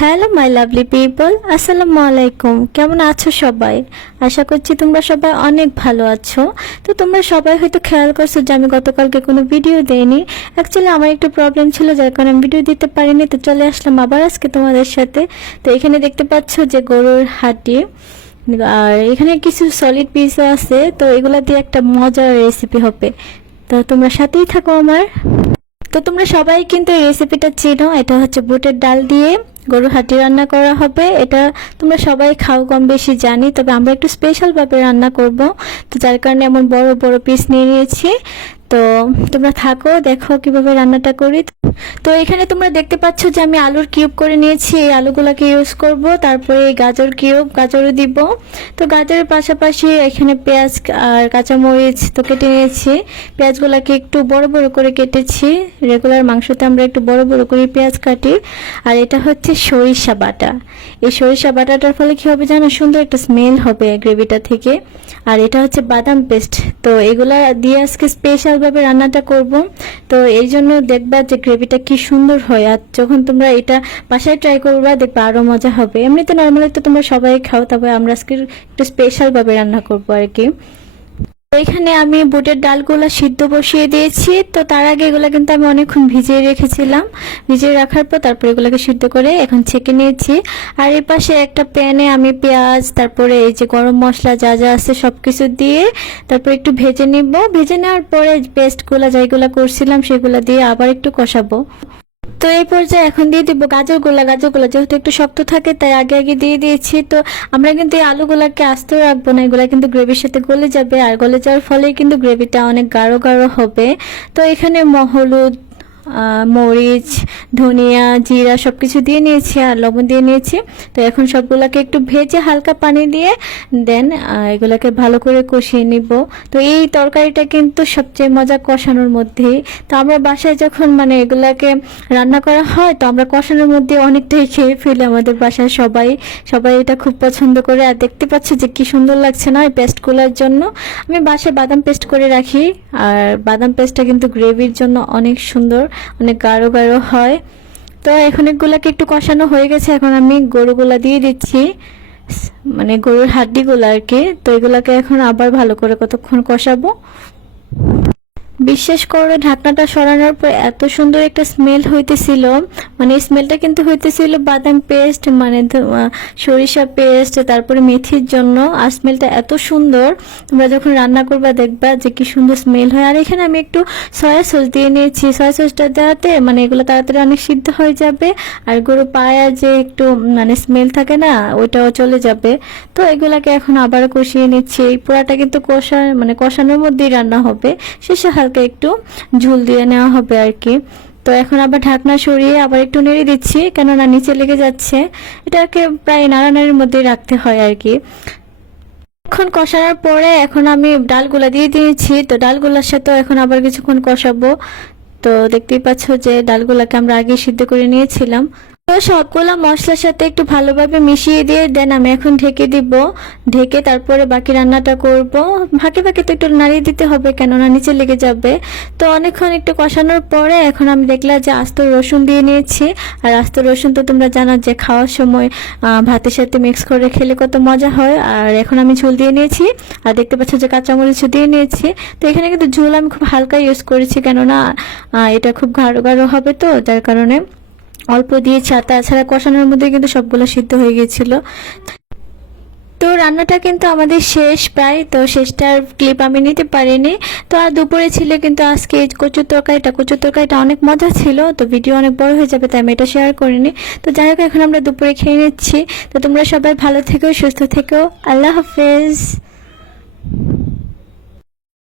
Hello my lovely people আসসালামু আলাইকুম কেমন আছো সবাই? আশা করছি তোমরা সবাই অনেক ভালো আছো। তো তোমরা সবাই হয়তো খেয়াল করছ যে আমি গতকালকে কোনো ভিডিও দেইনি। অ্যাকচুয়ালি আমার একটু প্রবলেম ছিল, যার কারণে আমি ভিডিও দিতে পারিনি। তো চলে আসলাম আবার আজকে তোমাদের সাথে। তো এখানে দেখতে পাচ্ছ যে গরুর হাটি। আর এখানে কিছু সলিড পিসও আছে। তো এগুলা দিয়ে একটা মজার রেসিপি হবে। তো তোমরা সাথেই থাকো আমার। তো তোমরা সবাই কিন্তু এই রেসিপিটা চেনো। এটা হচ্ছে বুটের ডাল দিয়ে। গরু হাঁটি রান্না করা হবে। এটা তোমরা সবাই খাও, কম বেশি জানি, তবে আমরা একটু স্পেশালভাবে রান্না করব। তো যার কারণে এমন বড় বড় পিস নিয়ে নিয়েছি। তো তোমরা থাকো, দেখো কীভাবে রান্নাটা করি। তো এখানে তোমরা দেখতে পাচ্ছ যে আমি আলুর কিউব করে নিয়েছি। এই আলুগুলোকে ইউজ করব, তারপরে গাজর কিউব, গাজরও দিব। তো গাজরের পাশাপাশি এখানে পেঁয়াজ আর কাঁচামরিচ তো কেটে নিয়েছি। পেঁয়াজগুলোকে একটু বড় বড় করে কেটেছি। রেগুলার মাংসতে আমরা একটু বড় বড় করে পেঁয়াজ কাটি। আর এটা হচ্ছে সরিষা বাটা। এই সরিষা বাটাটার ফলে কি হবে জানো? সুন্দর একটা স্মেল হবে গ্রেভিটা থেকে। আর এটা হচ্ছে বাদাম পেস্ট তো এগুলা দিয়ে আজকে স্পেশাল ভাবে রান্নাটা করব। তো এই জন্য দেখবা যে গ্রেভিটা কি সুন্দর হয়। আর যখন তোমরা এটা বাসায় ট্রাই করবা, দেখবা আরও মজা হবে। এমনিতে নর্মালি তো তোমরা সবাই খাও, তবে আমরা আজকে একটু স্পেশাল ভাবে রান্না করব আর কি এখানে আমি বুটের ডালগুলো সিদ্ধ বসিয়ে দিয়েছি। তো তার আগে এগুলো কিন্তু আমি অনেকক্ষণ ভিজিয়ে রেখেছিলাম। ভিজিয়ে রাখার পর তারপরে এগুলোকে সিদ্ধ করে এখন ছেঁকে নিয়েছি। আর এর পাশে একটা প্যানে আমি পেঁয়াজ, তারপরে এই যে গরম মশলা যা যা আছে সবকিছু দিয়ে তারপরে একটু ভেজে নিব। ভেজে নেওয়ার পরে পেস্টগুলো যেগুলো করছিলাম সেগুলো দিয়ে আবার একটু কষাবো। তো এই পর্যায়ে এখন দিয়ে দিব গাজর গোলা যেহেতু একটু শক্ত থাকে, তাই আগে আগে দিয়ে দিয়েছি। তো আমরা কিন্তু এই আলুগুলাকে আস্তে রাখব না, এগুলা কিন্তু গ্রেভির সাথে গলে যাবে। আর গলে যাওয়ার ফলে কিন্তু গ্রেভিটা অনেক গাঢ় গাঢ় হবে। তো এখানে মহলুদ মরিচ, ধনিয়া, জিরা সব কিছু দিয়ে নিয়েছি আর লবণ দিয়ে নিয়েছি। তো এখন সবগুলোকে একটু ভেজে হালকা পানি দিয়ে দেন এগুলাকে ভালো করে কষিয়ে নিব। তো এই তরকারিটা কিন্তু সবচেয়ে মজা কষানোর মধ্যেই তো আমরা বাসায় যখন মানে এগুলাকে রান্না করা হয়, তো আমরা কষানোর মধ্যে অনেকটাই খেয়ে ফেলি আমাদের বাসায় সবাই। সবাই এটা খুব পছন্দ করে আর দেখতে পাচ্ছি যে কি সুন্দর লাগছে না এই পেস্টগুলোর জন্য। আমি বাসায় বাদাম পেস্ট করে রাখি, আর বাদাম পেস্টটা কিন্তু গ্রেভির জন্য অনেক সুন্দর। অনেক গাঢ় গাঢ় হয়। তো এখন এগুলাকে একটু কষানো হয়ে গেছে, এখন আমি গরুগুলা দিয়ে দিচ্ছি। মানে গরুর হাড্ডিগুলো আর কি। তো এগুলাকে এখন আবার ভালো করে কতক্ষণ কষাবো? বিশ্বাস করে, ঢাকনাটা সরানোর পর এত সুন্দর একটা স্মেল হইতেছিল। মানে স্মেলটা কিন্তু হইতেছিল বাদাম পেস্ট মানে সরিষা পেস্ট তারপরে মেথির জন্য। আর স্মেলটা এত সুন্দর। তোমরা যখন রান্না করবা দেখবা যে কি সুন্দর স্মেল হয়। আর এখানে আমি একটু সয়া সস দিয়ে নিয়েছি। সয়া সসটা দেওয়াতে মানে এগুলো তাড়াতাড়ি অনেক সিদ্ধ হয়ে যাবে। আর গরু পায়া যে একটু মানে স্মেল থাকে না, ওইটাও চলে যাবে। তো এগুলাকে এখন আবার কষিয়ে নিচ্ছি। এই পোড়াটা কিন্তু কষা মানে কষানোর মধ্যেই রান্না হবে। শেষে হালকা একটু ঝুল দিয়ে নেওয়া হবে আর কি। তো এখন আবার ঢাকনা সরিয়ে আবার একটু নেড়ে দিচ্ছি, কেননা নিচে লেগে যাচ্ছে। এটাকে প্রায় নাড়ানাড়ির মধ্যেই রাখতে হয় আর কি। এখন কষানোর পরে এখন আমি ডালগুলা দিয়ে দিয়েছি। তো ডালগুলার সাথে এখন আবার কিছুক্ষণ কষাবো। তো দেখতেই পাচ্ছ যে ডালগুলাকে আমরা আগে সিদ্ধ করে নিয়েছিলাম। সবগুলা মশলার সাথে একটু ভালোভাবে মিশিয়ে দিয়ে দেন, আমি এখন ঢেকে দিব। ঢেকে তারপরে বাকি রান্নাটা করব। ফাঁকে ফাঁকে তো একটু নাড়িয়ে দিতে হবে, কেননা নিচে লেগে যাবে। তো অনেকক্ষণ একটু কষানোর পরে এখন আমি দেখলাম যে আস্ত রসুন দিয়ে নিয়েছি। আর আস্ত রসুন তো তোমরা জানো যে খাওয়ার সময় ভাতের সাথে মিক্স করে খেলে কত মজা হয়। আর এখন আমি ঝোল দিয়ে নিয়েছি, আর দেখতে পাচ্ছ যে কাঁচামরিচও দিয়ে নিয়েছি। তো এখানে কিন্তু ঝোল আমি খুব হালকা ইউজ করেছি, কেননা এটা খুব গাঢ় গাঢ় হবে তো, যার কারণে অল্প দিয়েছি আর তাছাড়া কষানোর মধ্যে কিন্তু সবগুলো সিদ্ধ হয়ে গিয়েছিল তো রান্নাটা কিন্তু আমাদের শেষ প্রায়, তো শেষটার ক্লিপ আমি নিতে পারিনি। তো আর দুপুরে ছিল কিন্তু আজকে কচুর তরকারিটা। কচুর তরকারিটা অনেক মজা ছিল, তো ভিডিও অনেক বড় হয়ে যাবে, তাই আমি এটা শেয়ার করিনি। তো যাই হোক, এখন আমরা দুপুরে খেয়ে নিচ্ছি। তো তোমরা সবাই ভালো থেকো, সুস্থ থেকো। আল্লাহ হাফেজ।